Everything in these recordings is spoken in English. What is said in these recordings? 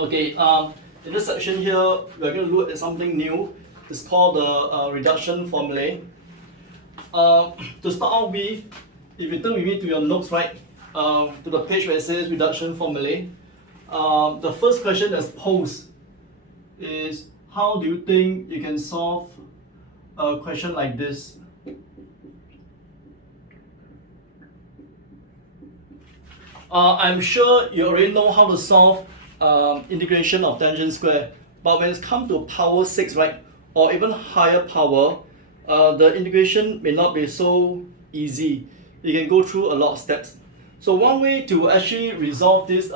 Okay, in this section here, we're going to look at something new. It's called the reduction formulae. To start off with, if you turn with me to your notes, right, to the page where it says reduction formulae, the first question that's posed is, how do you think you can solve a question like this? I'm sure you already know how to solve integration of tangent square, but when it's come to power 6, right, or even higher power, the integration may not be so easy. You can go through a lot of steps. So one way to actually resolve this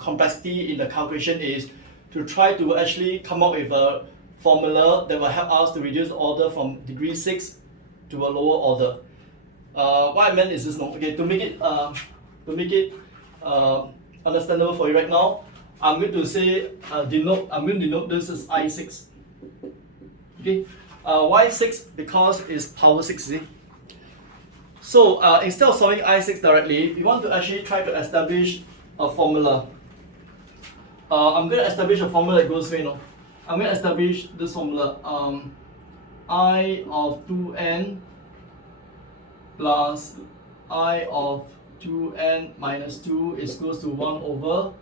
complexity in the calculation is to try to actually come up with a formula that will help us to reduce the order from degree 6 to a lower order. What I meant is this, okay, to make it understandable for you right now, I'm going to say I'm going to denote this as I6. Okay, why 6? Because it's power 6, see? So instead of solving I6 directly, we want to actually try to establish a formula. I'm going to establish a formula that goes way, I'm going to establish this formula. I of 2n plus I of 2n minus 2 is equals to 1 over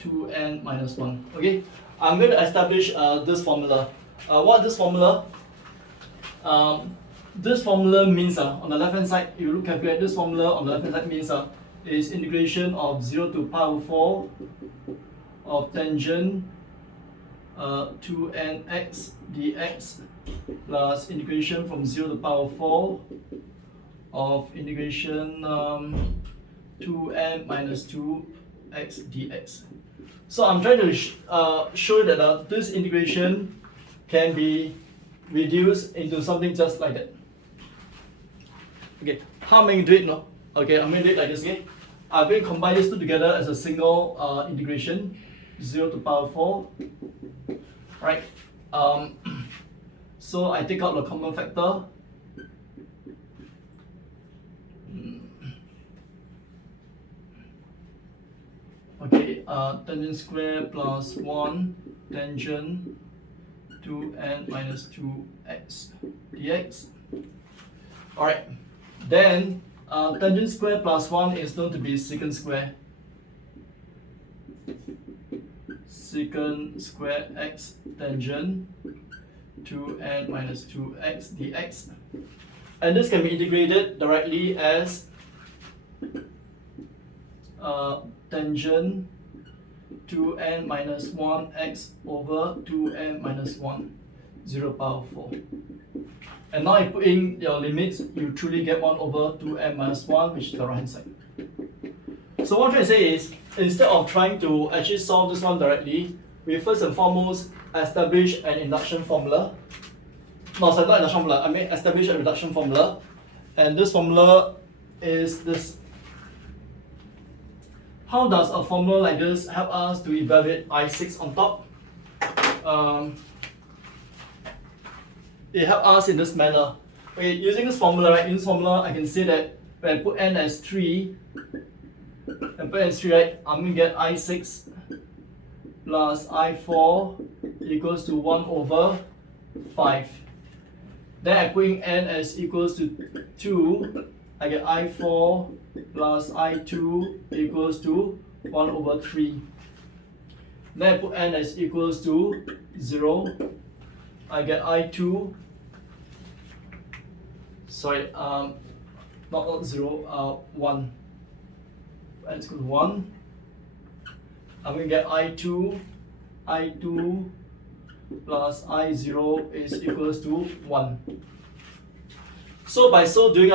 2n minus 1. Okay, I'm going to establish this formula. What this formula? This formula means on the left hand side, if you look calculate this formula on the left hand side means is integration of 0 to pi over 4 of tangent 2nx dx plus integration from 0 to pi over 4 of integration 2n minus 2x dx. So I'm trying to show that this integration can be reduced into something just like that. Okay, how am I going to do it? No? Okay, I'm going to do it like this. Okay, I'm going to combine these two together as a single integration, 0 to power 4. Right. So I take out the common factor. Okay, tangent square plus 1 tangent 2n minus 2x dx. Alright, then tangent square plus 1 is known to be secant square. Secant square x tangent 2n minus 2x dx. And this can be integrated directly as tangent 2n minus 1x over 2n minus 1, 0 power 4. And now you put in your limits, you truly get 1 over 2n minus 1, which is the right hand side. So what I'm trying to say is, instead of trying to actually solve this one directly, we first and foremost establish an induction formula. No, sorry, not induction formula, I mean establish a reduction formula. And this formula is this. How does a formula like this help us to evaluate I6 on top? It helps us in this manner. Okay, using this formula, right? In this formula, I can say that when I put n as 3, and put n as 3, right? I'm going to get I6 plus I4 equals to 1 over 5. Then I put in n as equals to 2. I get I4 plus I2 equals to 1 over 3. Then I put n as equals to 0. I get I2, sorry, not 0, 1. N is equal to 1. I'm going to get I2 plus I0 is equals to 1. So by so doing,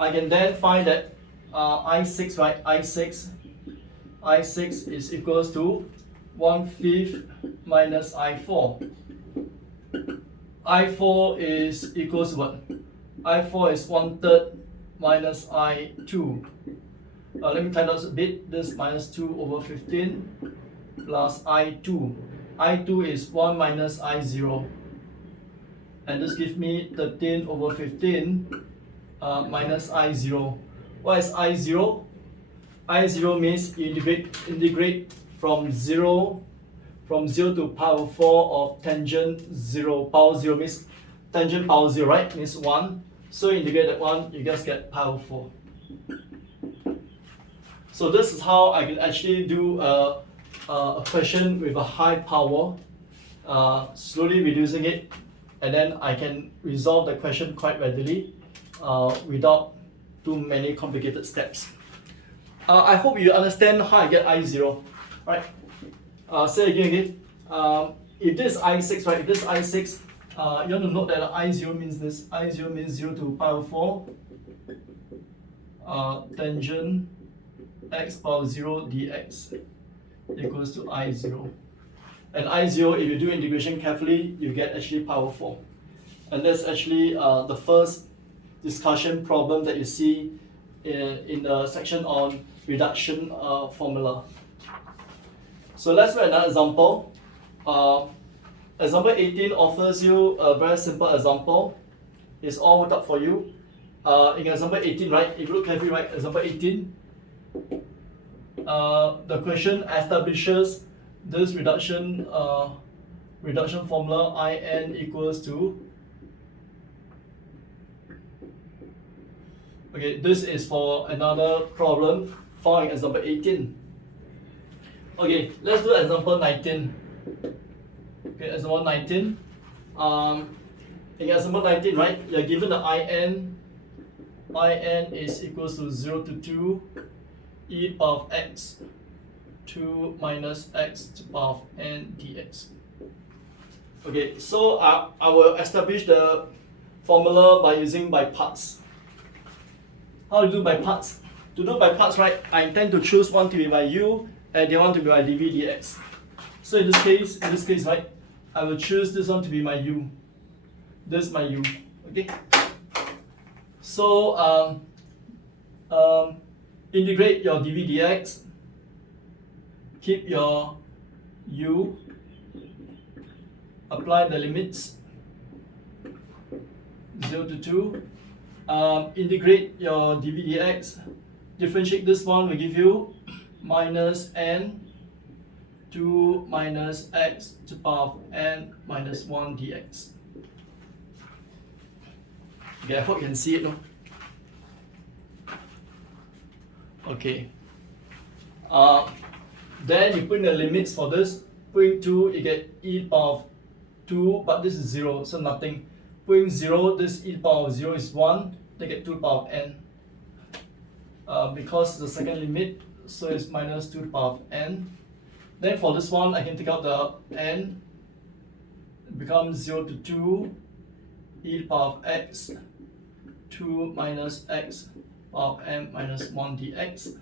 I can then find that I6, right? I6 is equals to 1/5 minus I4. I4 is equals to what? I4 is 1/3 minus I2. Let me tighten this a bit. This minus 2 over 15 plus I2. I2 is 1 minus I0. And this gives me 13 over 15 minus I0. What is I0? I0 means you integrate from 0 to power 4 of tangent 0. Power 0 means tangent power 0, right? Means 1. So you integrate that 1, you just get power 4. So this is how I can actually do a question with a high power, slowly reducing it, and then I can resolve the question quite readily without too many complicated steps. I hope you understand how I get I0, right? Say again. If this is I6, right? If this is I6, you want to note that I0 means this. I0 means 0 to power 4 tangent x power 0 dx equals to I0. And I0, if you do integration carefully, you get actually power 4. And that's actually the first discussion problem that you see in the section on reduction formula. So let's look at another example. Example 18 offers you a very simple example. It's all worked up for you. In example 18, right? If you look carefully, right? Example 18, the question establishes this reduction formula In equals to. Okay, this is for another problem found in example 18. Okay, let's do example 19. Okay, example 19. In example 19, right, you're given the In is equals to 0 to 2 e power of x 2 minus x to the power of n dx. Okay, so I will establish the formula by parts. How to do by parts? To do by parts, right, I intend to choose one to be my u and the other one to be my dv dx. So in this case, right, I will choose this one to be my u. This is my u. Okay. So integrate your dv dx. Keep your u. Apply the limits 0 to 2. Integrate your dv dx. Differentiate this one will give you minus n 2 minus x to the power of n minus 1 dx. Okay, I hope you can see it. No? Okay. Then you put in the limits for this. Putting 2, you get e to the power of 2, but this is 0, so nothing. Putting 0, this e to the power of 0 is 1, they get 2 to the power of n. Because the second limit, so it's minus 2 to the power of n. Then for this one, I can take out the n. It becomes 0 to 2 e to the power of x 2 minus x power of n minus 1 dx.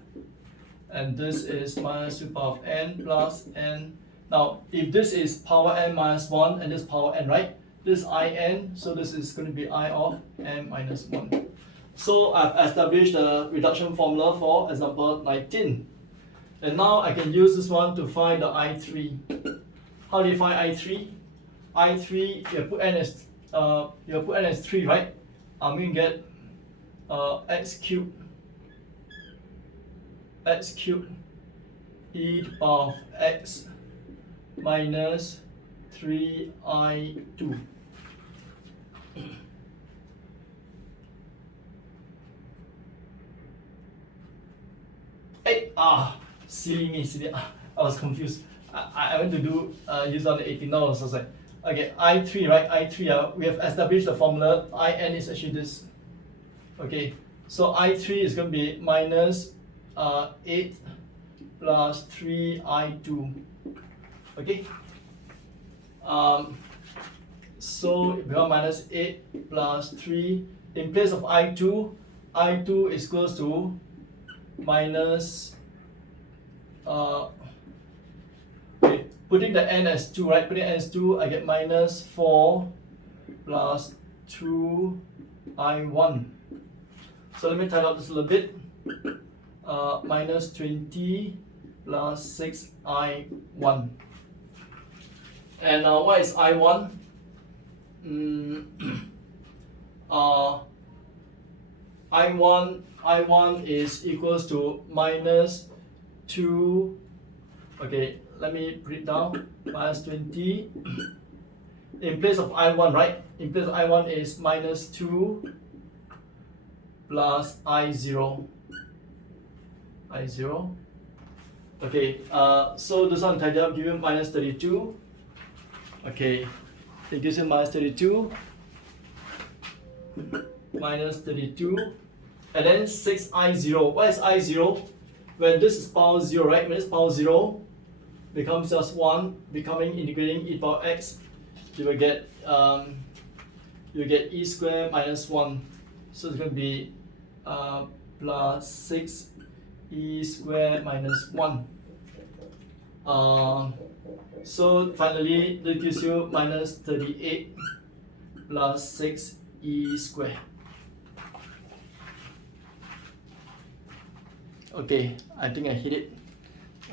And this is minus 2 to the power of n plus n. Now, if this is power n minus 1 and this power n, right? This is In, so this is going to be I of n minus 1. So I've established the reduction formula for example 19. And now I can use this one to find the I3. How do you find I3? I3, you put n as 3, right? I'm going to get x cubed e to the power of x minus 3i2. Hey, silly. I was confused. I went to do use on the 18 now, so I was like, okay, I3, right? I3, we have established the formula. In is actually this. Okay, so I3 is going to be minus 8 plus 3i2. Okay. So it becomes minus 8 plus 3. In place of I2 is equals to minus okay, putting the n as 2, right? Putting n as 2, I get minus 4 plus 2i1. So let me type out this a little bit. Minus 20 plus 6i1. And what is I1? I1 I1 is equals to minus 2. Okay, let me put it down. Minus 20. In place of I1, right? In place of I1 is minus 2 plus I0. I0. Okay, so this one tidy up, give you minus 32. Okay, it gives you minus 32. Minus 32. And then 6I0. What is I0? When this is power 0, right? When it's power 0, becomes just 1, becoming integrating e power x, you will get e squared minus 1. So it's going to be plus 6 e squared minus 1. So finally, that gives you minus 38 plus 6 e squared. Okay, I think I hit it.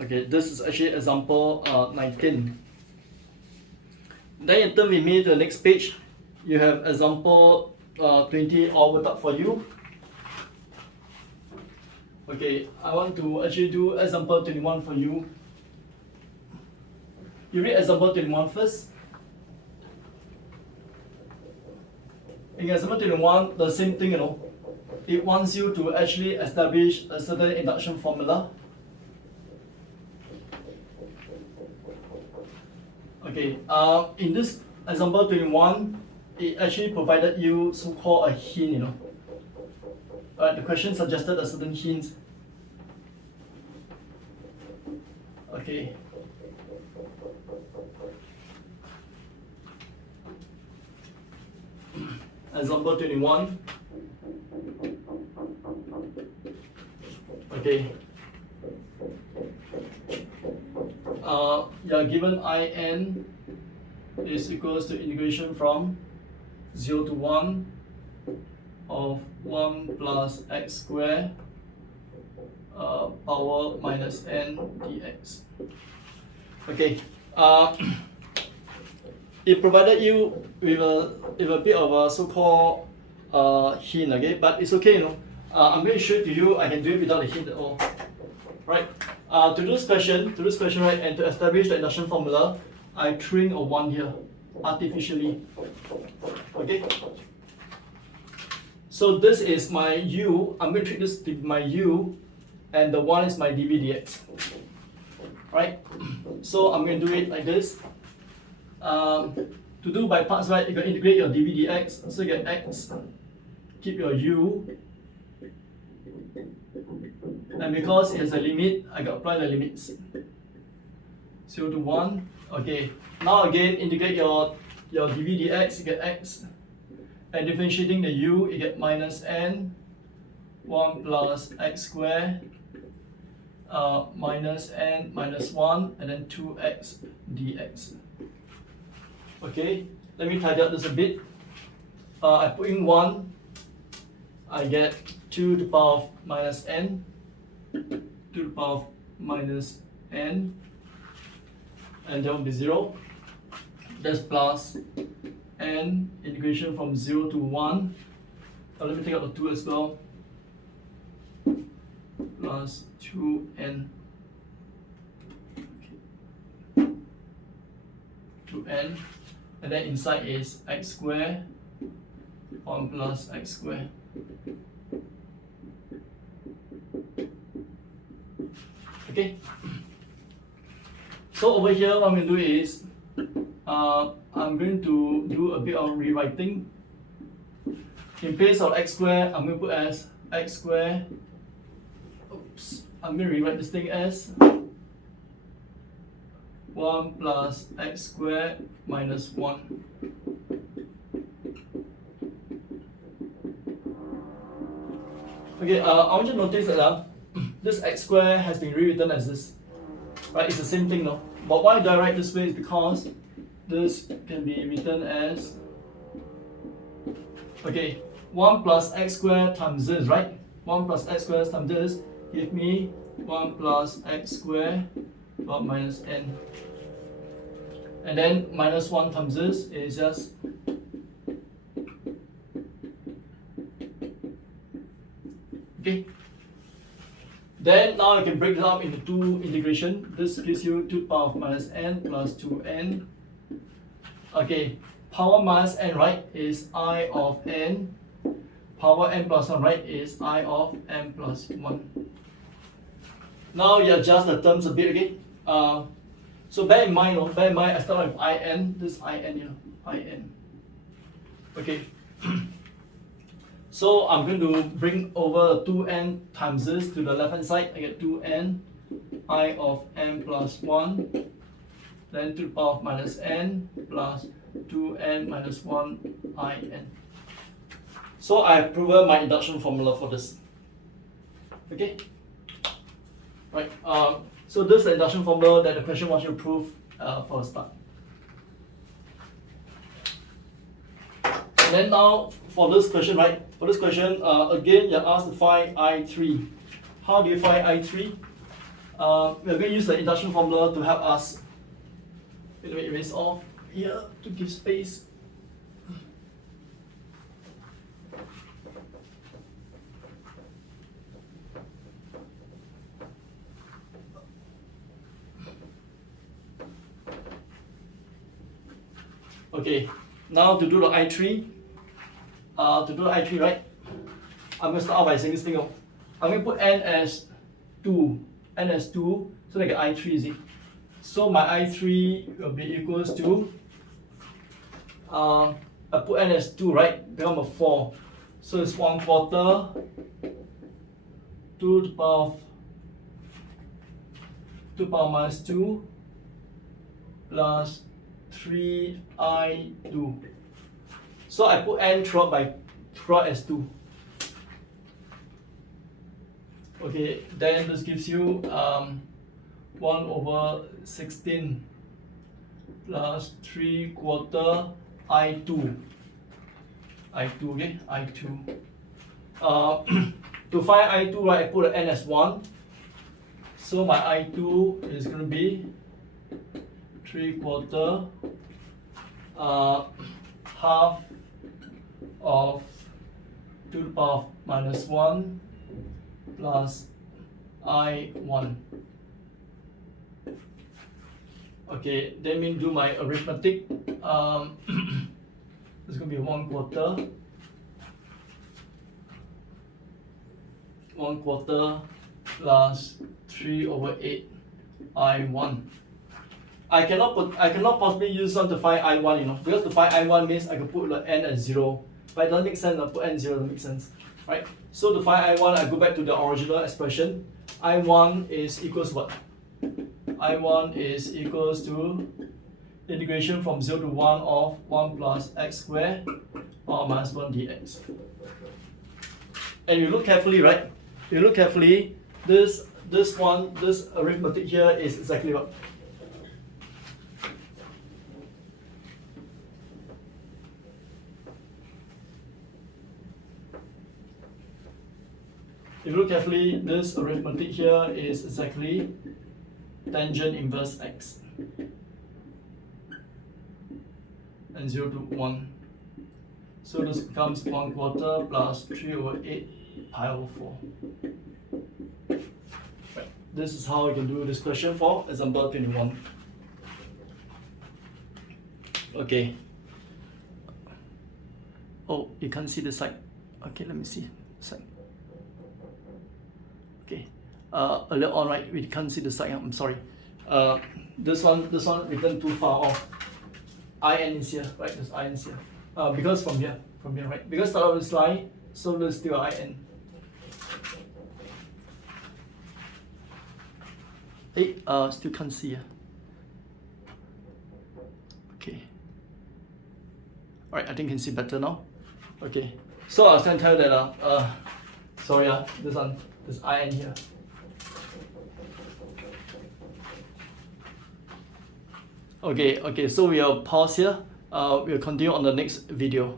Okay, this is actually example 19. Then you turn with me to the next page. You have example 20 all worked up for you. Okay, I want to actually do example 21 for you. You read example 21 first. In example 21, the same thing, it wants you to actually establish a certain induction formula. Okay, in this example 21, it actually provided you so-called a hint, the question suggested a certain hint. Okay. Example 21. Okay. You are given in is equals to integration from 0 to 1 of 1 plus x squared power minus n dx. Okay. It provided you with a bit of a so-called hint, okay, but it's okay, I'm going to show it to you. I can do it without a hint at all, right? To do this question, right, and to establish the induction formula, I threw in a 1 here, artificially. Okay. So this is my u. I'm going to treat this to my u, and the 1 is my dv dx. Right. So I'm going to do it like this. To do by parts, right, you can integrate your dv dx, so you get x, keep your u, and because it has a limit, I can apply the limits. 0 to 1, okay. Now again, integrate your dv dx, you get x, and differentiating the u, you get minus n, 1 plus x squared, minus n minus 1, and then 2x dx. Okay, let me tidy up this a bit. I put in 1, I get 2 to the power of minus n, 2 to the power of minus n, and there will be 0. That's plus n integration from 0 to 1. Now let me take out the 2 as well. Plus 2n. 2n. And then inside is x squared, 1 plus x squared. Okay. So over here, what I'm going to do is, I'm going to do a bit of rewriting. In place of x squared, I'm going to put as x squared. Oops. I'm going to rewrite this thing as 1 plus x squared minus 1. Okay, I want you to notice that this x squared has been rewritten as this. Right, it's the same thing, no? But why do I write this way is because this can be written as, okay, 1 plus x squared times this, right? 1 plus x squared times this give me 1 plus x squared minus n. And then minus 1 times this is just Okay. Then now you can break it up into two integration. This gives you 2 to the power of minus n plus 2n. Okay, power minus n, right, is I of n. Power n plus 1, right, is I of n plus 1. Now you adjust the terms a bit again. So bear in mind, I start with in, this in, in. Okay. So I'm going to bring over 2n times this to the left hand side. I get 2n I of n plus 1, then to the power of minus n plus 2n minus 1 in. So I have proven my induction formula for this. Okay? Right. So this is the induction formula that the question wants you to prove for a start. And then now for this question, right? For this question, again, you're asked to find I3. How do you find I3? We're going to use the induction formula to help us. Let me erase off here to give space. Okay, now to do the I3, right? I'm going to start out by saying this thing. I'm going to put n as 2, so I get I3, is it? So my I3 will be equals to, I put n as 2, right? Become a 4. So it's 1/4 to the power minus 2 plus 3i2. So I put n throughout as 2. Okay, then this gives you 1/16 plus 3/4 i2. Okay, i2. To find i2, right, I put an n as 1. So my i2 is going to be 3/4 half of 2 to the power of minus 1 plus I1. Okay, let me do my arithmetic. It's going to be 1/4 plus 3/8 I1. I cannot possibly use one to find I1, because to find I1 means I can put the n at 0. But it doesn't make sense, I put n 0 doesn't make sense. Right? So to find I1, I go back to the original expression. I1 is equals what? I1 is equals to integration from 0 to 1 of 1 plus x squared or minus 1 dx. And you look carefully, right? You look carefully, this arithmetic here is exactly what? If you look carefully, this arithmetic here is exactly tangent inverse x. And 0 to 1. So this becomes 1/4 plus 3/8 pi over 4. Right. This is how you can do this question for example 21. Okay. Oh, you can't see the side. Okay, let me see side. Okay. Earlier on, right, we can't see the side. I'm sorry. This one written too far off. In is here, right? There's in is here. Because from here, right? Because start of this line, so there's still in. Hey, still can't see. Okay. Alright, I think you can see better now. Okay. So I was going to tell you that sorry, this one, there's in here. Okay, so we'll pause here. We'll continue on the next video.